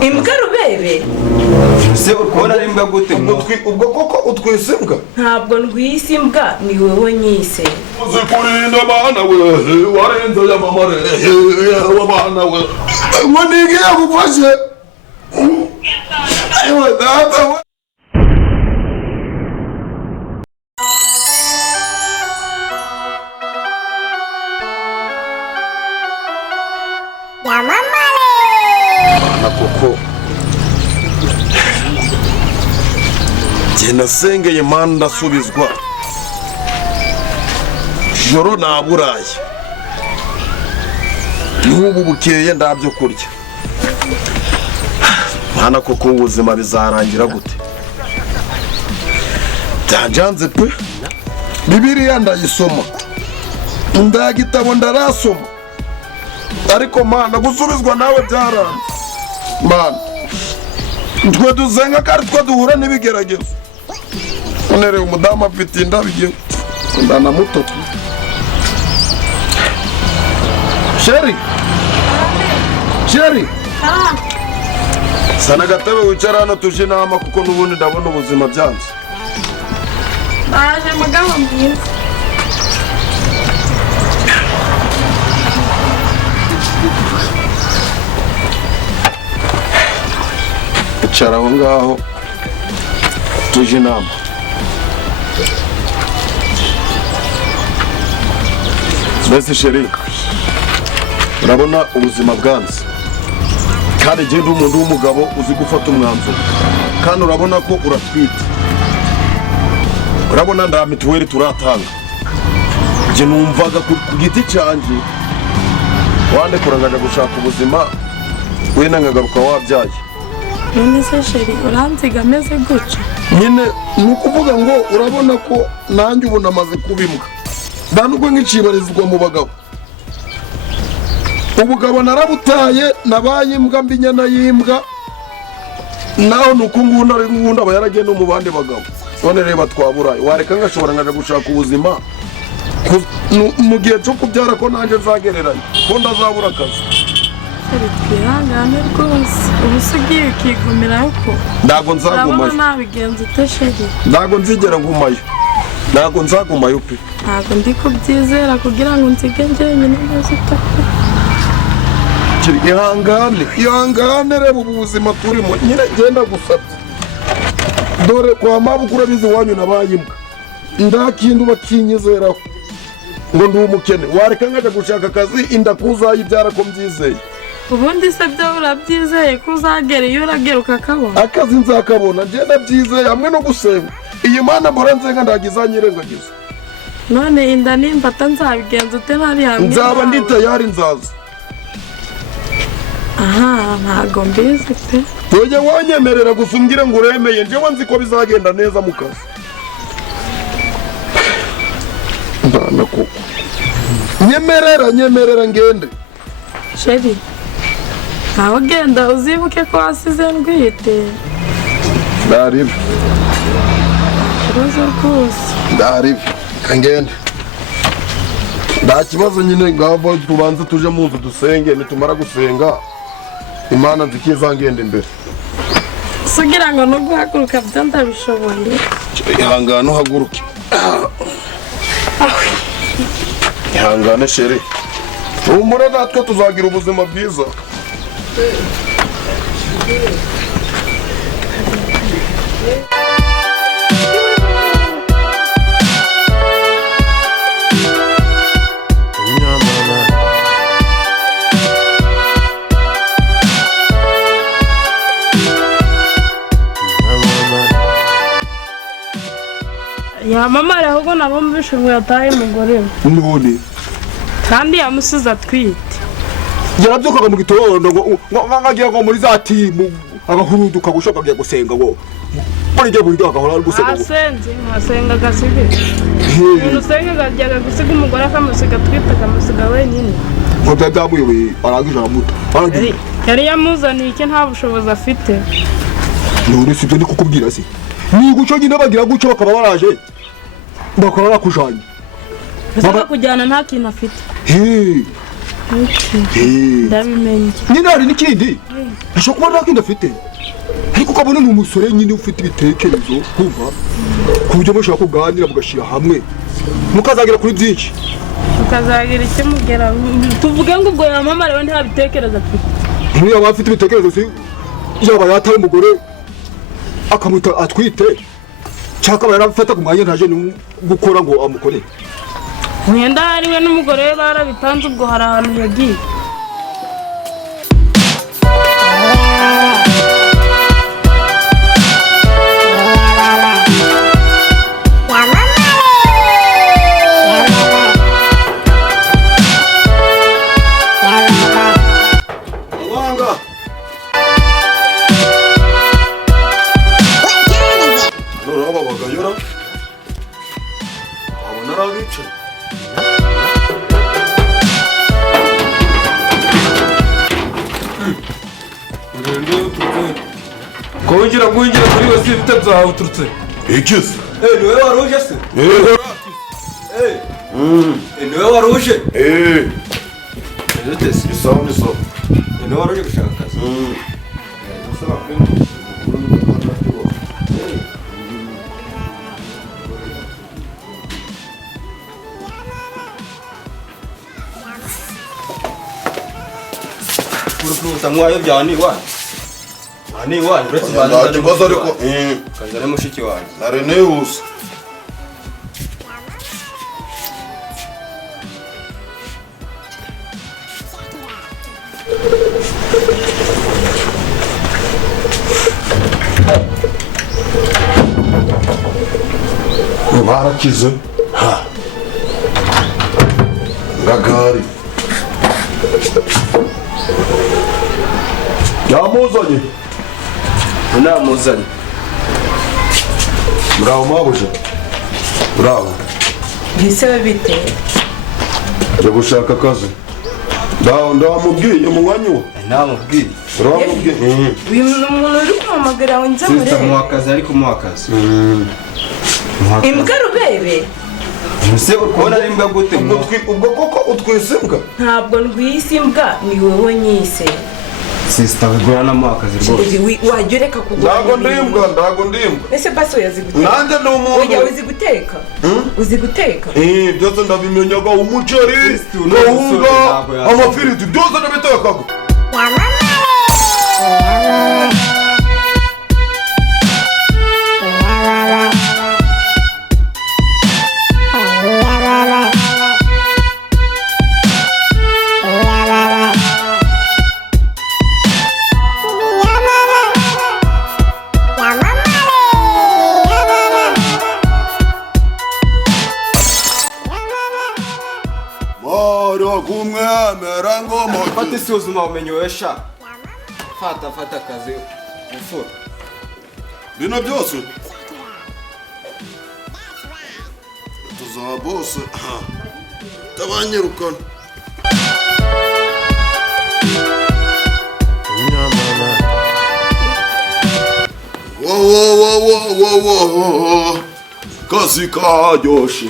imbwa rubebe se ukora ari imbwa gute ubwo koko utwise imbwa ntabwo ndwise imbwa ni wowe nyise uzi kurinda abana we warenze ya mamare w'abana we ngo nigiye gufashe ayo data we koko jye nasengeye mana ndasubizwa joro naburaye n'ubu bukeye ndabyo kurya mana koko ubuzima bizarangira gute byanjanze pe Bibiliya ndayisoma ndagitabo ndarasoma ariko mana gusubizwa nawe byaranze mana twe dusenga kandi twe duhura n'ibigeragezo none umudamu afite inda bigiye ndana muto Sheri sana gatebe wicara hano tuje inama kuko n'ubundi ndabona ubuzima byanze baje mugabo mwiza icara aho ngaho tuje inama mbese Sheri urabona ubuzima bwanze kandi njye ndi umuntu w'umugabo uzi gufata umwanzuro kandi urabona ko uratwite urabona nda mituweli turatanga njye numvaga ku giti cyanjye wandekura ngaja gushaka ubuzima wenda nkagaruka wabyaye none se Sheri uranziga ameze gutya nyine ni ukuvuga ngo urabona ko nanjye ubu namaze kuba imbwa nta nubwo nk'icibarizwa mu bagabo ubugabo narabutaye nabaye imbwa mbi inyana y'imbwa naho ni uku ngundi aba yaragiye no mu bandi bagabo none reba twaburaye wareka ngashobora ngaja gushaka ubuzima mu gihe cyo kubyara ko nanjye nzagereranya ko ndazabura akazi Sheri twihangane rwose ubu se ugiye ukigumirayo ko ntabwo nzagumayo urabona nabigenza ute Sheri ntabwo nzigera ngumayo ntabwo nzagumayo pe ntabwo ndi kubyizera kugira ngo nsige njyenyine neza utapfa ihangane reba ubu buzima turimo nyine genda gusabye dore kwa mabukuru urabizi iwanyu nabaye imbwa ndakindu bakinyizeraho ngo ndi umukene wareka ngaja gushaka akazi inda kuzayibyara ko mbyizeye ubundi se byo urabyizeye ko uzagera iyo uragera ukakabona akazi nzakabona ngenda byizeye hamwe no gusenga iyi mana mbora nzenga ndagizanyirengagiza none inda nimfata nzabigenza ute ntari hamwe nzaba ndi tayari nzaza aha ntago mbizi pe tujye wanyemerera gusa umbwire ngo uremeye njyewe nzi ko bizagenda neza mu kazi ndana koko nyemerera ngende Sheri ntaho genda uzibuke ko wasize ndwite ndaribe ikibazo rwose ndaribe kangende nta kibazo nyine ngavo tubanze tuje mu nzu dusenge nitumara gusenga imana nzikizangenda imbere sugira ngo no guhaguruka byo ndabishoboye ihangane uhaguruke ihangane Sheri humura natwe tuzagira ubuzima bwiza yamamara ahubwo nabo mbishe ngo yataye umugore we none kandi yamusize atwite yarabyukaga mu gitondo ngo nkagiye ngo muri za timu agahuruduka gushaka agiye gusenga ngo muri gihe buri gahora ari gusenga asenze asenga agasiga umuntu usenga ajyaga gusiga umugore akamusiga atwite akamusiga wenyine ngo byamuyoboye arangije aramuta yari yamuzaniye iki nta bushobozi afite none si byo ndi kukubwira se ni gucyo nyine bagira gucyo bakaba baraje bakaba bakujanye baba kujyana nta kintu afite ndabimenye nyine hari n'ikindi ashobora kuba nta kindi afite ariko ukabona ni umusore nyine ufite ibitekerezo kumva ku buryo mushobora kuganira mugashyira hamwe mukazagera kuri byinshi tukazagira icyo mugera tuvuge ngo ubwo yamamare we nta bitekerezo afite niyo yaba afite ibitekerezo si yaba yataye umugore akamuta atwite cyangwa akaba yarafata ku mwanya ntaje gukora ngo amukorere wenda hari we n'umugore we barabipanze ubwo hari ahantu yagiye Kuinjira kuri wese ifite zawe uturutse ikize niwe waruje se niwe waruje ni sawa niwe waruje gushaka akazi urukuta mwayo byani iwanyu ani iwanyu uretse nta kibazo ariko kanzane mushiki wanjye nari nihuse barakize ngagari yamuzanye unamuzanye muraho mwabuja muraho Ese bite? njya gushaka akazi ndamubwiye mu mwanya uwo namubwiye uramubwiye Uyu muntu uri kumamagara ngo nze sita murebe. muhakazi ariko muhakazi Imbwa rubebe? ese ukubona ari imbwa gute ubwo koko utwise imbwa Ntabwo ndwise imbwa ni wowe nyise. sita wigura na muhakazi rwose Wajya ureka kugura. ndago ndimbwa Ese basi uyazi guteka? nanjye ni umuntu Oya uzi guteka? Uzi guteka? byose ndabimenyaga umuceri Kristu, ni umusore, gahunga ntabwo yazi. amafiriti byose ndabitekaga kumwemera ngo fata isuzuma umenye wowe sha fata akazi ufura bino byose tuzaba bose tabanyirukana wo kazi karyoshe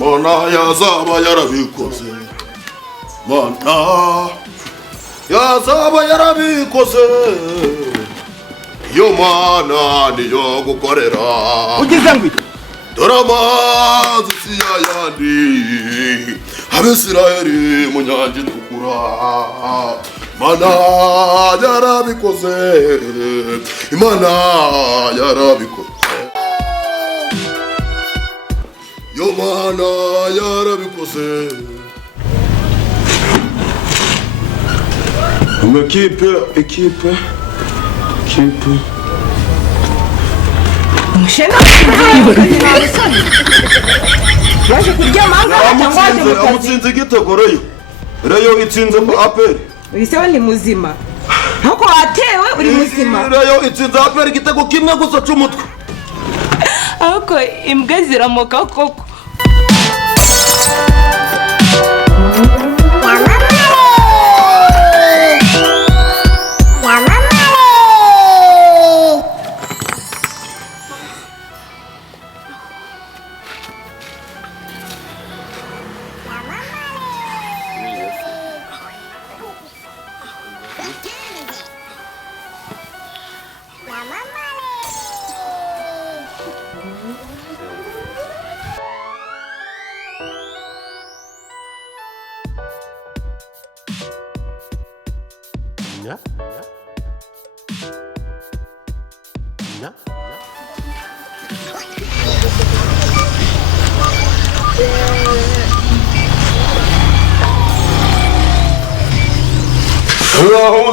mana yazaba yarabikoze mana yazaba yarabikoze iyo mana niyo gukorera ugize ngo dore amazi si yayandi abisirayeli mu nyanja itukura mana yarabikoze imana yarabikoze yo mana yarabikoze ekipe Mushena. Waje kuryama cyangwa waje mu kazi? amutsinze igitego reyo itsinze aperi Ese we ni muzima. Nkuko watewe uri muzima. reyo itsinze aperi igitego kimwe gusa cy'umutwe Ahoko imbwa ziramoka koko.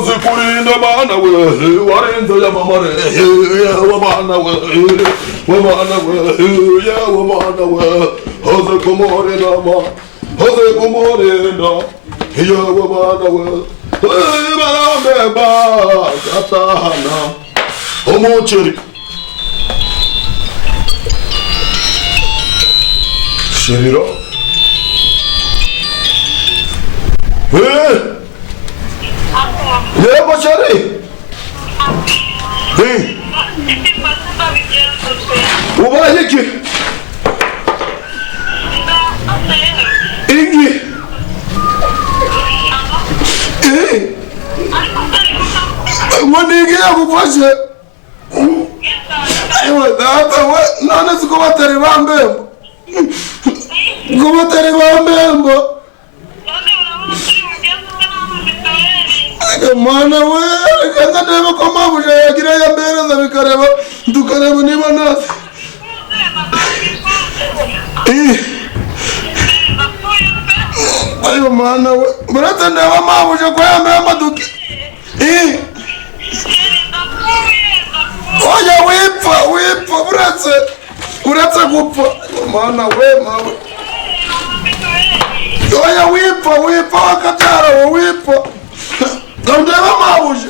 Uzi kurinda mana we warenza ya mamare ya mana we mana we ya mana we hoze komore na ma hoze komore na ya mana we barambe ba katana omocheri Sheriro Yeah, what's your name? Hey. What are you doing? Ingi. Hey. What do you get? What's it? None is go to the Rambo. Go to the Rambo. Mana we kanga deva kama mujaya gira ya bera za bikareba dukareba ni banasi ayo mana we burata ndaba mabuje ko ya mema duki oya wipfa burata gupfa mana we mawe oya wipfa wakatara wipfa Kandeva mabuje.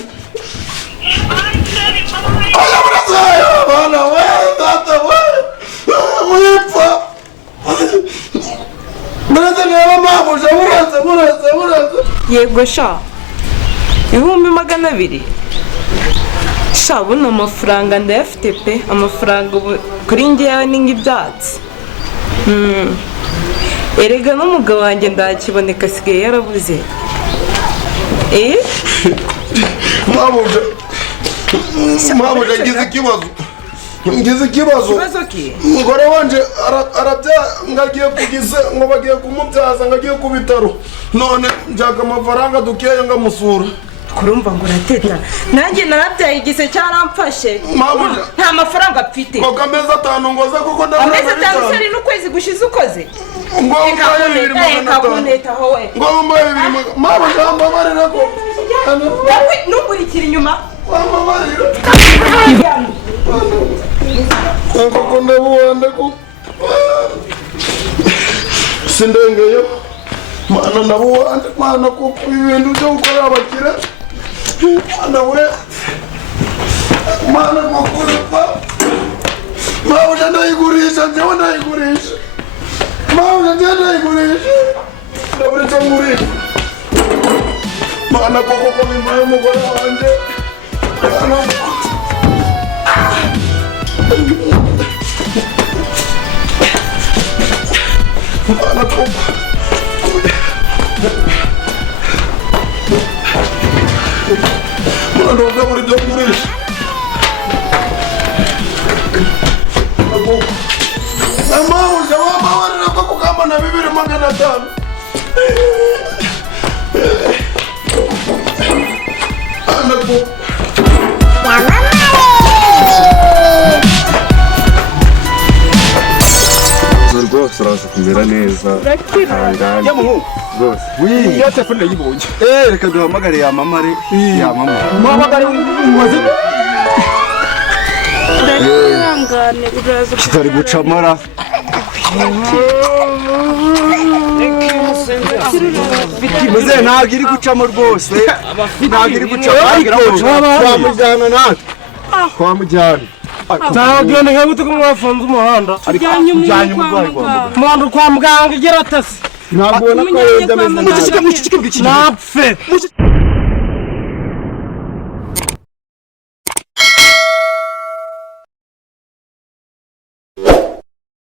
Oya burasaya bana we tata we. Wipa. Burasa ndeva mabuje burasa. Yego sha. 200,000. Sha buno amafaranga ndayafite pe amafaranga kuri njyewe ninga ibyatsi. Erega n'umugabo wanjye ndakiboneka sigaye yarabuze. Mabuje ngize ikibazo ki umugore wanje arabya ngagiye kugize ngo bagiye kumubyaza ngagiye ku bitaro none njyaga amafaranga dukeya ngamusura kurumva ngo urateta nanjye narabyaye igise cyaramfashe nta mafaranga apfite ngo amezi 5 ngoza kuko amezi 5 sari n'ukwezi gushize ukoze ngo kakunetaho we ngo mbaye mabuje ambabarira ko nugurikira inyuma Koko ndabuwande ko sindengeyo mana ndabuwande mana ko ibintu byo gukora abakire mana we mana ko kurupa mabuje ndayigurisha njyewe ndayigurisha mabuje ndayigurisha ndaburitse muri mana koko ko bimaye umugore wanje Mana koko mana ndoga muri byo kurisha Mama ujawabarira ko kukamba na 2,500 Ana ko rwose uraza kumera neza rwose iyo telefone yibonye reka duhamagare ya mama muhamagare mumaze kitari gucamara muze ntabwo iri gucamo rwose ntabwo iri gucamo twamujyana natwe twamujyana Ntabwo nka gute ko mwafunze umuhanda tujyanye umurwayi umuhanda kwa muganga igera atase ntabwo ubona ko yenda ameze neza napfe